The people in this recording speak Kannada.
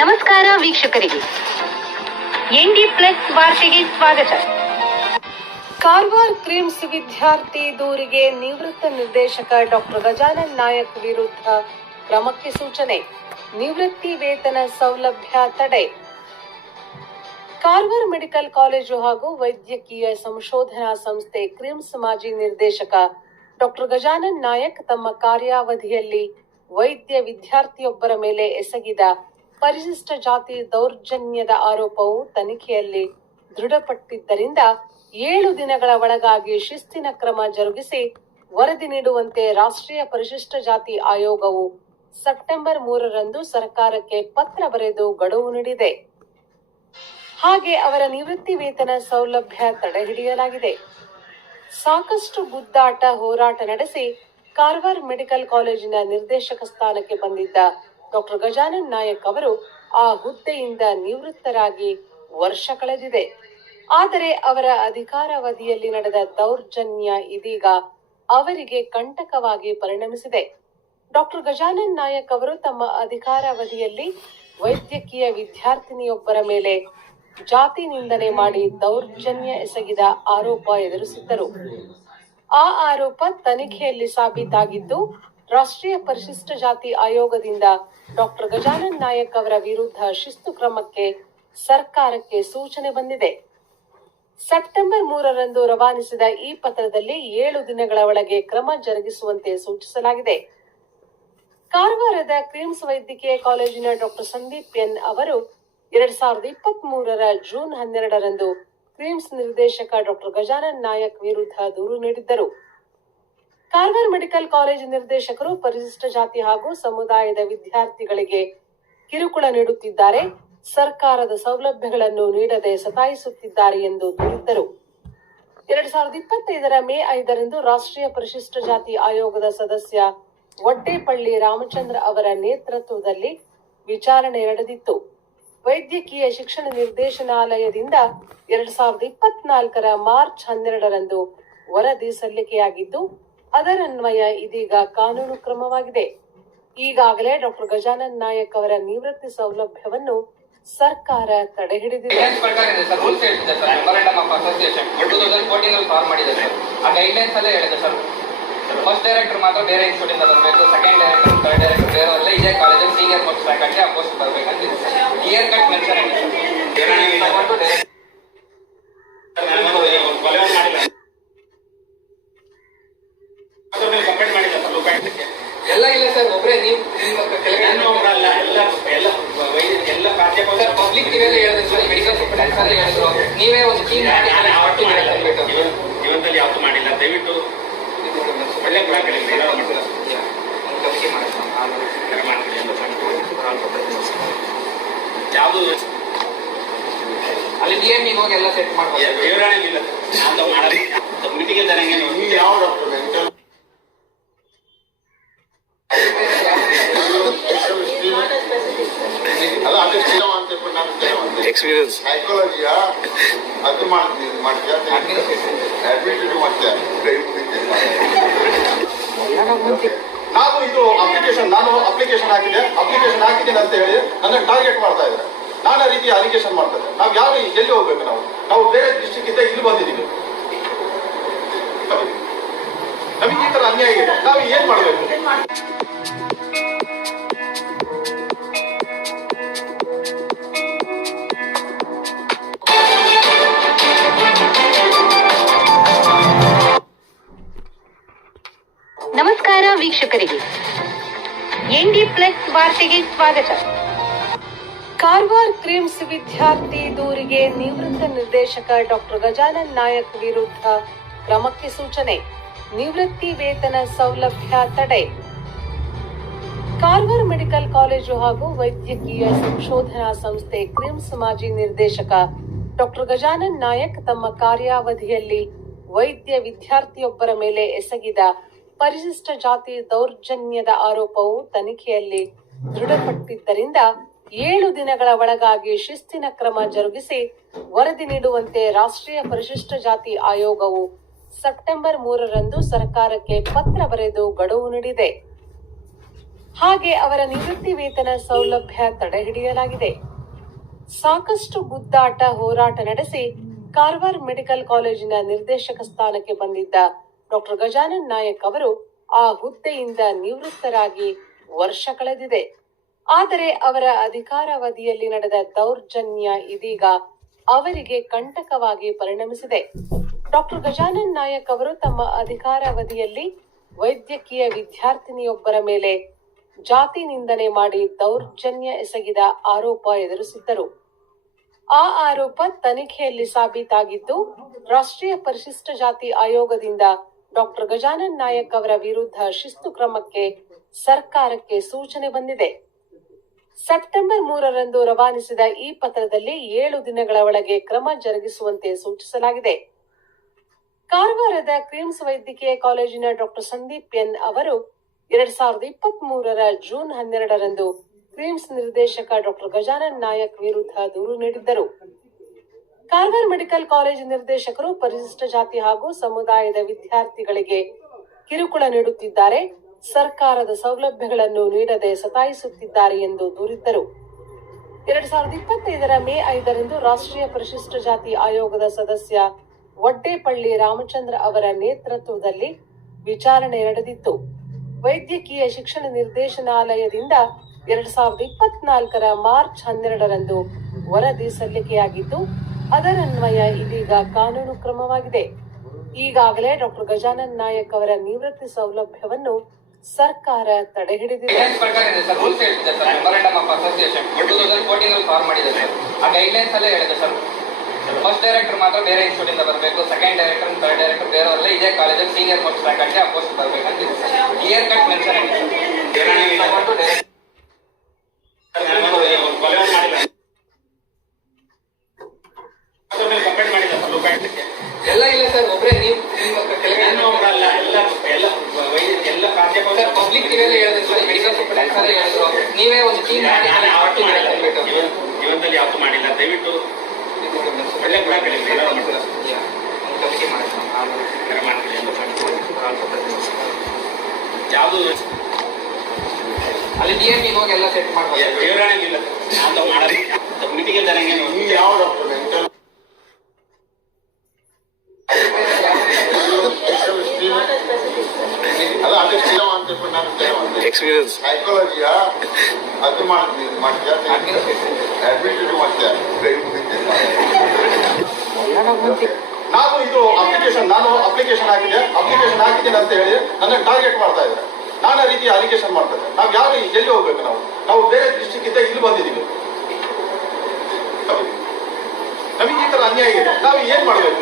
ನಮಸ್ಕಾರ ವೀಕ್ಷಕರಿಗೆ. ಎನ್ಡಿ ಪ್ಲಸ್ ವಾರ್ತೆಗೆ ಸ್ವಾಗತ. ಕಾರ್ವಾರ್ ಕ್ರಿಮ್ಸ್ ವಿದ್ಯಾರ್ಥಿ ದೂರಿಗೆ ನಿವೃತ್ತ ನಿರ್ದೇಶಕ ಡಾಕ್ಟರ್ ಗಜಾನನ್ ನಾಯಕ್ ವಿರುದ್ಧ ಕ್ರಮಕ್ಕೆ ಸೂಚನೆ. ನಿವೃತ್ತಿ ವೇತನ ಸೌಲಭ್ಯ ತಡೆ. ಕಾರ್ವಾರ್ ಮೆಡಿಕಲ್ ಕಾಲೇಜು ಹಾಗೂ ವೈದ್ಯಕೀಯ ಸಂಶೋಧನಾ ಸಂಸ್ಥೆ ಕ್ರಿಮ್ಸ್ ಮಾಜಿ ನಿರ್ದೇಶಕ ಡಾಕ್ಟರ್ ಗಜಾನನ್ ನಾಯಕ್ ತಮ್ಮ ಕಾರ್ಯಾವಧಿಯಲ್ಲಿ ವೈದ್ಯ ವಿದ್ಯಾರ್ಥಿಯೊಬ್ಬರ ಮೇಲೆ ಎಸಗಿದ ಪರಿಶಿಷ್ಟ ಜಾತಿ ದೌರ್ಜನ್ಯದ ಆರೋಪವು ತನಿಖೆಯಲ್ಲಿ ದೃಢಪಟ್ಟಿದ್ದರಿಂದ ಏಳು ದಿನಗಳ ಒಳಗಾಗಿ ಶಿಸ್ತಿನ ಕ್ರಮ ಜರುಗಿಸಿ ವರದಿ ನೀಡುವಂತೆ ರಾಷ್ಟ್ರೀಯ ಪರಿಶಿಷ್ಟ ಜಾತಿ ಆಯೋಗವು ಸೆಪ್ಟೆಂಬರ್ ಮೂರರಂದು ಸರ್ಕಾರಕ್ಕೆ ಪತ್ರ ಬರೆದು ಗಡುವು ನೀಡಿದೆ. ಹಾಗೆ ಅವರ ನಿವೃತ್ತಿ ವೇತನ ಸೌಲಭ್ಯ ತಡೆಹಿಡಿಯಲಾಗಿದೆ ಸಾಕಷ್ಟು ಗುದ್ದಾಟ ಹೋರಾಟ ನಡೆಸಿ ಕಾರ್ವಾರ್ ಮೆಡಿಕಲ್ ಕಾಲೇಜಿನ ನಿರ್ದೇಶಕ ಸ್ಥಾನಕ್ಕೆ ಬಂದಿದ್ದ ಡಾಕ್ಟರ್ ಗಜಾನನ್ ನಾಯಕ್ ಅವರು ಆ ಹುದ್ದೆಯಿಂದ ನಿವೃತ್ತರಾಗಿ ವರ್ಷ ಕಳೆದಿದೆ. ಆದರೆ ಅವರ ಅಧಿಕಾರಾವಧಿಯಲ್ಲಿ ನಡೆದ ದೌರ್ಜನ್ಯ ಇದೀಗ ಅವರಿಗೆ ಕಂಟಕವಾಗಿ ಪರಿಣಮಿಸಿದೆ. ಡಾಕ್ಟರ್ ಗಜಾನನ್ ನಾಯಕ್ ಅವರು ತಮ್ಮ ಅಧಿಕಾರಾವಧಿಯಲ್ಲಿ ವೈದ್ಯಕೀಯ ವಿದ್ಯಾರ್ಥಿನಿಯೊಬ್ಬರ ಮೇಲೆ ಜಾತಿ ನಿಂದನೆ ಮಾಡಿ ದೌರ್ಜನ್ಯ ಎಸಗಿದ ಆರೋಪ ಎದುರಿಸಿದ್ದರು. ಆ ಆರೋಪ ತನಿಖೆಯಲ್ಲಿ ಸಾಬೀತಾಗಿದ್ದು ರಾಷ್ಟ್ರೀಯ ಪರಿಶಿಷ್ಟ ಜಾತಿ ಆಯೋಗದಿಂದ ಡಾಕ್ಟರ್ ಗಜಾನನ್ ನಾಯಕ್ ಅವರ ವಿರುದ್ಧ ಶಿಸ್ತು ಕ್ರಮಕ್ಕೆ ಸರ್ಕಾರಕ್ಕೆ ಸೂಚನೆ ಬಂದಿದೆ. ಸೆಪ್ಟೆಂಬರ್ ಮೂರರಂದು ರವಾನಿಸಿದ ಈ ಪತ್ರದಲ್ಲಿ ಏಳು ದಿನಗಳ ಒಳಗೆ ಕ್ರಮ ಜರುಗಿಸುವಂತೆ ಸೂಚಿಸಲಾಗಿದೆ. ಕಾರವಾರದ ಕ್ರಿಮ್ಸ್ ವೈದ್ಯಕೀಯ ಕಾಲೇಜಿನ ಡಾಕ್ಟರ್ ಸಂದೀಪ್ ಎನ್ ಅವರು ಎರಡ್ ಸಾವಿರದ ಇಪ್ಪತ್ತ್ ಮೂರರ ಜೂನ್ ಹನ್ನೆರಡರಂದು ಕ್ರಿಮ್ಸ್ ನಿರ್ದೇಶಕ ಡಾಕ್ಟರ್ ಗಜಾನನ್ ನಾಯಕ್ ವಿರುದ್ಧ ದೂರು ನೀಡಿದ್ದರು. ಕಾರವಾರ ಮೆಡಿಕಲ್ ಕಾಲೇಜ್ ನಿರ್ದೇಶಕರು, ಪರಿಶಿಷ್ಟ ಜಾತಿ ಹಾಗೂ ಸಮುದಾಯದ ವಿದ್ಯಾರ್ಥಿಗಳಿಗೆ ಕಿರುಕುಳ ನೀಡುತ್ತಿದ್ದಾರೆ. ಸರ್ಕಾರದ ಸೌಲಭ್ಯಗಳನ್ನು ನೀಡದೆ ಸತಾಯಿಸುತ್ತಿದ್ದಾರೆ ಎಂದು ದೂರಿದ್ದರು ಎರಡ್ ಸಾವಿರದ ಇಪ್ಪತ್ತೈದರ ಮೇ ಐದರಂದು ರಾಷ್ಟ್ರೀಯ ಪರಿಶಿಷ್ಟ ಜಾತಿ ಆಯೋಗದ ಸದಸ್ಯ ಒಡ್ಡೇಪಳ್ಳಿ ರಾಮಚಂದ್ರ ಅವರ ನೇತೃತ್ವದಲ್ಲಿ ವಿಚಾರಣೆ ನಡೆದಿತ್ತು. ವೈದ್ಯಕೀಯ ಶಿಕ್ಷಣ ನಿರ್ದೇಶನಾಲಯದಿಂದ ಎರಡ್ ಸಾವಿರದ ಇಪ್ಪತ್ನಾಲ್ಕರ ಮಾರ್ಚ್ ಹನ್ನೆರಡರಂದು ವರದಿ ಸಲ್ಲಿಕೆಯಾಗಿದ್ದು ಅದರನ್ವಯ ಇದೀಗ ಕಾನೂನು ಕ್ರಮವಾಗಿದೆ. ಈಗಾಗಲೇ ಡಾಕ್ಟರ್ ಗಜಾನನ್ ನಾಯಕ್ ಅವರ ನಿವೃತ್ತಿ ಸೌಲಭ್ಯವನ್ನು ಸರ್ಕಾರ ತಡೆ ಹಿಡಿದಿದೆ. ಅಲ್ಲಿ ಅಲ್ಲೇ ಫಸ್ಟ್ ಡೈರೆಕ್ಟರ್ ಮಾತ್ರ ಬೇರೆ ಇನ್ಸ್ಟಿಟ್ಯೂಟ್ ಇಂದ ಬರಬೇಕು ಸೆಕೆಂಡ್ ಡೈರೆಕ್ಟರ್ ಥರ್ಡ್ ಡೈರೆಕ್ಟರ್ ಬೇರೆ ಎಲ್ಲ ಇದೇ ಕಾಲೇಜಲ್ಲಿ ಸೀನಿಯರ್ ಪೋಸ್ಟ್ ಫ್ಯಾಕಲ್ಟಿ ಆ ಪೋಸ್ಟ್ ಬರಬೇಕಂತ ಕ್ಲಿಯರ್ ಕಟ್ ಮೆನ್ಷನ್ ತಗೊಂಡು direct- ಎಲ್ಲ ಇಲ್ಲ ಸರ್ ಒಬ್ಬರೇ ನೀವು ನಿಮ್ಮ ಕೆಳಗಡೆ ಸರ್ ಪಬ್ಲಿಕ್ ಇವೆಲ್ಲ ಹೇಳಿದ್ರು ಸರ್ ಹೇಳಿದ್ರು ನೀವೇ ಒಂದು ಟೀಮ್ ಮಾಡಿ ಅಂದ್ಬಿಟ್ಟು. ಜೀವನದಲ್ಲಿ ಯಾವತ್ತೂ ಮಾಡಿಲ್ಲ. ದಯವಿಟ್ಟು ಒಳ್ಳೆ ಯಾವುದು? ಅಲ್ಲಿ ಡಿ ಎಂ ಹೋಗಿ ಎಲ್ಲ ಸೆಟ್ ಮಾಡ್ಬೋದು. ವಿವರಣೆ ಇಲ್ಲ. ಮೀಟಿಂಗ್ ಇದ್ದಾರೆ ನೀವು ಯಾವ ಡಾಕ್ಟರ್ ಮೆಂಟಲ್ ಅಲ್ಲ ಅದು ಶ್ರೀರಾಮ್ ಅಂತ ಹೇಳ್ಬಿಟ್ಟು ನಾನು ಶ್ರೀರಾಮ್ ಅಂತ ಎಕ್ಸ್ಪೀರಿಯನ್ಸ್ ಸೈಕಾಲಜಿಯ ಅದು ಮಾಡ್ತೀನಿ ಮಾಡ್ತೀಯ ಅಡ್ಮಿಟ್ ಮಾಡ್ತೀಯ ನಾನು ಇದು ಅಪ್ಲಿಕೇಶನ್ ನಾನು ಅಪ್ಲಿಕೇಶನ್ ಹಾಕಿದೆ ಅಪ್ಲಿಕೇಶನ್ ಹಾಕಿದ್ದೀನಿ ಅಂತ ಹೇಳಿ ನನ್ನ ಟಾರ್ಗೆಟ್ ಮಾಡ್ತಾ ಇದ್ದಾರೆ. ನಾನಾ ರೀತಿಯ ಅಲಿಗೇಷನ್ ಮಾಡ್ತಾರೆ ನಾವು ಯಾವ ಎಲ್ಲಿ ಹೋಗ್ಬೇಕು ನಾವು? ನಾವು ಬೇರೆ ಡಿಸ್ಟಿಕ್ ಇದ್ದ ಇಲ್ಲಿ ಬಂದಿದ್ದೀವಿ. ನಮಗೆ ಈ ತರ ಅನ್ಯಾಯ ಇದೆ. ನಾವು ಏನ್ ಮಾಡಬೇಕು? ನಮಸ್ಕಾರ ವೀಕ್ಷಕರಿಗೆ. ಎನ್ಡಿ ಪ್ಲಸ್ ವಾರ್ತೆಗೆ ಸ್ವಾಗತ. ಕಾರ್ವಾರ್ ಕ್ರಿಮ್ಸ್ ವಿದ್ಯಾರ್ಥಿ ದೂರಿಗೆ ನಿವೃತ್ತ ನಿರ್ದೇಶಕ ಡಾಕ್ಟರ್ ಗಜಾನನ್ ನಾಯಕ್ ವಿರುದ್ಧ ಕ್ರಮಕ್ಕೆ ಸೂಚನೆ, ನಿವೃತ್ತಿ ವೇತನ ಸೌಲಭ್ಯ ತಡೆ. ಕಾರ್ವಾರ್ ಮೆಡಿಕಲ್ ಕಾಲೇಜು ಹಾಗೂ ವೈದ್ಯಕೀಯ ಸಂಶೋಧನಾ ಸಂಸ್ಥೆ ಕ್ರಿಮ್ಸ್ ಮಾಜಿ ನಿರ್ದೇಶಕ ಡಾಕ್ಟರ್ ಗಜಾನನ್ ನಾಯಕ್ ತಮ್ಮ ಕಾರ್ಯಾವಧಿಯಲ್ಲಿ ವೈದ್ಯ ವಿದ್ಯಾರ್ಥಿಯೊಬ್ಬರ ಮೇಲೆ ಎಸಗಿದ ಪರಿಶಿಷ್ಟ ಜಾತಿ ದೌರ್ಜನ್ಯದ ಆರೋಪವು ತನಿಖೆಯಲ್ಲಿ ದೃಢಪಟ್ಟಿದ್ದರಿಂದ ಏಳು ದಿನಗಳ ಒಳಗಾಗಿ ಶಿಸ್ತಿನ ಕ್ರಮ ಜರುಗಿಸಿ ವರದಿ ನೀಡುವಂತೆ ರಾಷ್ಟ್ರೀಯ ಪರಿಶಿಷ್ಟ ಜಾತಿ ಆಯೋಗವು ಸೆಪ್ಟೆಂಬರ್ ಮೂರರಂದು ಸರ್ಕಾರಕ್ಕೆ ಪತ್ರ ಬರೆದು ಗಡುವು ನೀಡಿದೆ. ಹಾಗೆ ಅವರ ನಿವೃತ್ತಿ ವೇತನ ಸೌಲಭ್ಯ ತಡೆಹಿಡಿಯಲಾಗಿದೆ ಸಾಕಷ್ಟು ಗುದ್ದಾಟ ಹೋರಾಟ ನಡೆಸಿ ಕಾರವಾರ ಮೆಡಿಕಲ್ ಕಾಲೇಜಿನ ನಿರ್ದೇಶಕ ಸ್ಥಾನಕ್ಕೆ ಬಂದಿದ್ದ ಡಾಕ್ಟರ್ ಗಜಾನನ್ ನಾಯಕ್ ಅವರು ಆ ಹುದ್ದೆಯಿಂದ ನಿವೃತ್ತರಾಗಿ ವರ್ಷ ಕಳೆದಿದೆ. ಆದರೆ ಅವರ ಅಧಿಕಾರಾವಧಿಯಲ್ಲಿ ನಡೆದ ದೌರ್ಜನ್ಯ ಇದೀಗ ಅವರಿಗೆ ಕಂಟಕವಾಗಿ ಪರಿಣಮಿಸಿದೆ. ಡಾಕ್ಟರ್ ಗಜಾನನ್ ನಾಯಕ್ ಅವರು ತಮ್ಮ ಅಧಿಕಾರಾವಧಿಯಲ್ಲಿ ವೈದ್ಯಕೀಯ ವಿದ್ಯಾರ್ಥಿನಿಯೊಬ್ಬರ ಮೇಲೆ ಜಾತಿ ನಿಂದನೆ ಮಾಡಿ ದೌರ್ಜನ್ಯ ಎಸಗಿದ ಆರೋಪ ಎದುರಿಸಿದ್ದರು. ಆ ಆರೋಪ ತನಿಖೆಯಲ್ಲಿ ಸಾಬೀತಾಗಿದ್ದು ರಾಷ್ಟ್ರೀಯ ಪರಿಶಿಷ್ಟ ಜಾತಿ ಆಯೋಗದಿಂದ ಡಾಕ್ಟರ್ ಗಜಾನನ್ ನಾಯಕ್ ಅವರ ವಿರುದ್ಧ ಶಿಸ್ತು ಕ್ರಮಕ್ಕೆ ಸರ್ಕಾರಕ್ಕೆ ಸೂಚನೆ ಬಂದಿದೆ. ಸೆಪ್ಟೆಂಬರ್ ಮೂರರಂದು ರವಾನಿಸಿದ ಈ ಪತ್ರದಲ್ಲಿ ಏಳು ದಿನಗಳ ಒಳಗೆ ಕ್ರಮ ಜರುಗಿಸುವಂತೆ ಸೂಚಿಸಲಾಗಿದೆ. ಕಾರವಾರದ ಕ್ರೀಮ್ಸ್ ವೈದ್ಯಕೀಯ ಕಾಲೇಜಿನ ಡಾಕ್ಟರ್ ಸಂದೀಪ್ ಎನ್ ಅವರು ಎರಡ್ ಸಾವಿರದ ಇಪ್ಪತ್ತ್ ಮೂರರ ಜೂನ್ ಹನ್ನೆರಡರಂದು ಕ್ರೀಮ್ಸ್ ನಿರ್ದೇಶಕ ಡಾಕ್ಟರ್ ಗಜಾನನ್ ನಾಯಕ್ ವಿರುದ್ಧ ದೂರು ನೀಡಿದ್ದರು. ಕಾರವಾರ ಮೆಡಿಕಲ್ ಕಾಲೇಜು ನಿರ್ದೇಶಕರು, ಪರಿಶಿಷ್ಟ ಜಾತಿ ಹಾಗೂ ಸಮುದಾಯದ ವಿದ್ಯಾರ್ಥಿಗಳಿಗೆ ಕಿರುಕುಳ ನೀಡುತ್ತಿದ್ದಾರೆ. ಸರ್ಕಾರದ ಸೌಲಭ್ಯಗಳನ್ನು ನೀಡದೆ ಸತಾಯಿಸುತ್ತಿದ್ದಾರೆ ಎಂದು ದೂರಿದ್ದರು. ಎರಡ್ ಸಾವಿರದ ಇಪ್ಪತ್ತೈದರ ಮೇ ಐದರಂದು ರಾಷ್ಟ್ರೀಯ ಪರಿಶಿಷ್ಟ ಜಾತಿ ಆಯೋಗದ ಸದಸ್ಯ ಒಡ್ಡೇಪಳ್ಳಿ ರಾಮಚಂದ್ರ ಅವರ ನೇತೃತ್ವದಲ್ಲಿ ವಿಚಾರಣೆ ನಡೆದಿತ್ತು. ವೈದ್ಯಕೀಯ ಶಿಕ್ಷಣ ನಿರ್ದೇಶನಾಲಯದಿಂದ ಎರಡ್ ಸಾವಿರದ ಇಪ್ಪತ್ನಾಲ್ಕರ ಮಾರ್ಚ್ ಹನ್ನೆರಡರಂದು ವರದಿ ಸಲ್ಲಿಕೆಯಾಗಿದ್ದು ಅದರನ್ವಯ ಇದೀಗ ಕಾನೂನು ಕ್ರಮವಾಗಿದೆ. ಈಗಾಗಲೇ ಡಾಕ್ಟರ್ ಗಜಾನನ್ ನಾಯಕ್ ಅವರ ನಿವೃತ್ತಿ ಸೌಲಭ್ಯವನ್ನು ಸರ್ಕಾರ ತಡೆಹಿಡಿದಿದೆ. ಹಿಡಿದಿದೆ ಫಸ್ಟ್ ಡೈರೆಕ್ಟರ್ ಮಾತ್ರ ಬೇರೆ ಇನ್ಸ್ಟಿಟ್ಯೂಟ್ ಇಂದ ಬರಬೇಕು ಸೆಕೆಂಡ್ ಡೈರೆಕ್ಟರ್ ಥರ್ಡ್ ಡೈರೆಕ್ಟರ್ ಬೇರೆಯವರೆಲ್ಲ ಇದೇ ಕಾಲೇಜಲ್ಲಿ ಸೀನಿಯರ್ ಮೋಸ್ಟ್ ಫ್ಯಾಕಲ್ಟಿ ಆ ಪೋಸ್ಟ್ ಬರಬೇಕಂತ ಕ್ಲಿಯರ್ ಕಟ್ ಮೆನ್ಷನ್ ಆಗಿದೆ ಸರ್ ಕೊಲೆ ಮಾಡಿಲ್ಲ ಅದ್ರ ಮೇಲೆ ಕಂಪ್ಲೇಂಟ್ ಎಲ್ಲ ಇಲ್ಲ ಸರ್ ಒಬ್ಬರೇ ನೀವು ಏನು ಒಬ್ಬರಲ್ಲ ಎಲ್ಲ ಎಲ್ಲ ವೈದ್ಯ ಎಲ್ಲ ಪ್ರಾಧ್ಯಾಪಕರು ಸರ್ ಪಬ್ಲಿಕ್ ಟಿವಿಯಲ್ಲಿ ಹೇಳಿದ್ರು ಸರ್ ಮೆಡಿಕಲ್ ಸೂಪರ್ ಹೇಳಿದ್ರು. ನೀವೇ ಒಂದು ಟೀಮ್ ಮಾಡಿ ನಾನು ಯಾವತ್ತೂ ಜೀವನದಲ್ಲಿ ಯಾವತ್ತೂ ಮಾಡಿಲ್ಲ. ದಯವಿಟ್ಟು ಒಳ್ಳೆ ಗುಣ ಕಲೀಲಿ, ಏನಾದ್ರು ಮಾಡ್ತೀರಾ? ಯಾವುದು? ಅಲ್ಲಿ ಡಿ ಎಂ ಹೋಗಿ ಎಲ್ಲ ಸೆಟ್ ಮಾಡ್ಬೋದು. ವಿವರಣೆ ಇಲ್ಲ. ಮಾಡೋದು ಮೀಟಿಂಗ್ ನನಗೆ ಯಾವ ಡಾಕ್ಟರ್ ಮೆಂಟಲ್ ಅಲ್ಲ ಅದೇ ಸೇವ ಅಂತ ಹೇಳ್ಬಿಟ್ಟು ನಾನು ಸೇವ ಅಂತ ಎಕ್ಸ್ಪೀರಿಯನ್ಸ್ ನಾನು ಇದು ಅಪ್ಲಿಕೇಶನ್ ನಾನು ಅಪ್ಲಿಕೇಶನ್ ಹಾಕಿದೆ ಅಪ್ಲಿಕೇಶನ್ ಹಾಕಿದ್ದೀನಿ ಅಂತ ಹೇಳಿ ನನ್ನ ಟಾರ್ಗೆಟ್ ಮಾಡ್ತಾ ಇದ್ದಾರೆ. ನಾನಾ ರೀತಿಯ ಅಲಿಗೇಷನ್ ಮಾಡ್ತಾರೆ ನಾವು ಯಾವ ಎಲ್ಲಿ ಹೋಗ್ಬೇಕು ನಾವು? ನಾವು ಬೇರೆ ಡಿಸ್ಟಿಕ್ ಇಲ್ಲಿ ಬಂದಿದ್ದೀವಿ. ನಮಗೆ ಈ ತರ ಅನ್ಯಾಯ ಇದೆ. ನಾವು ಏನ್ ಮಾಡ್ಬೇಕು?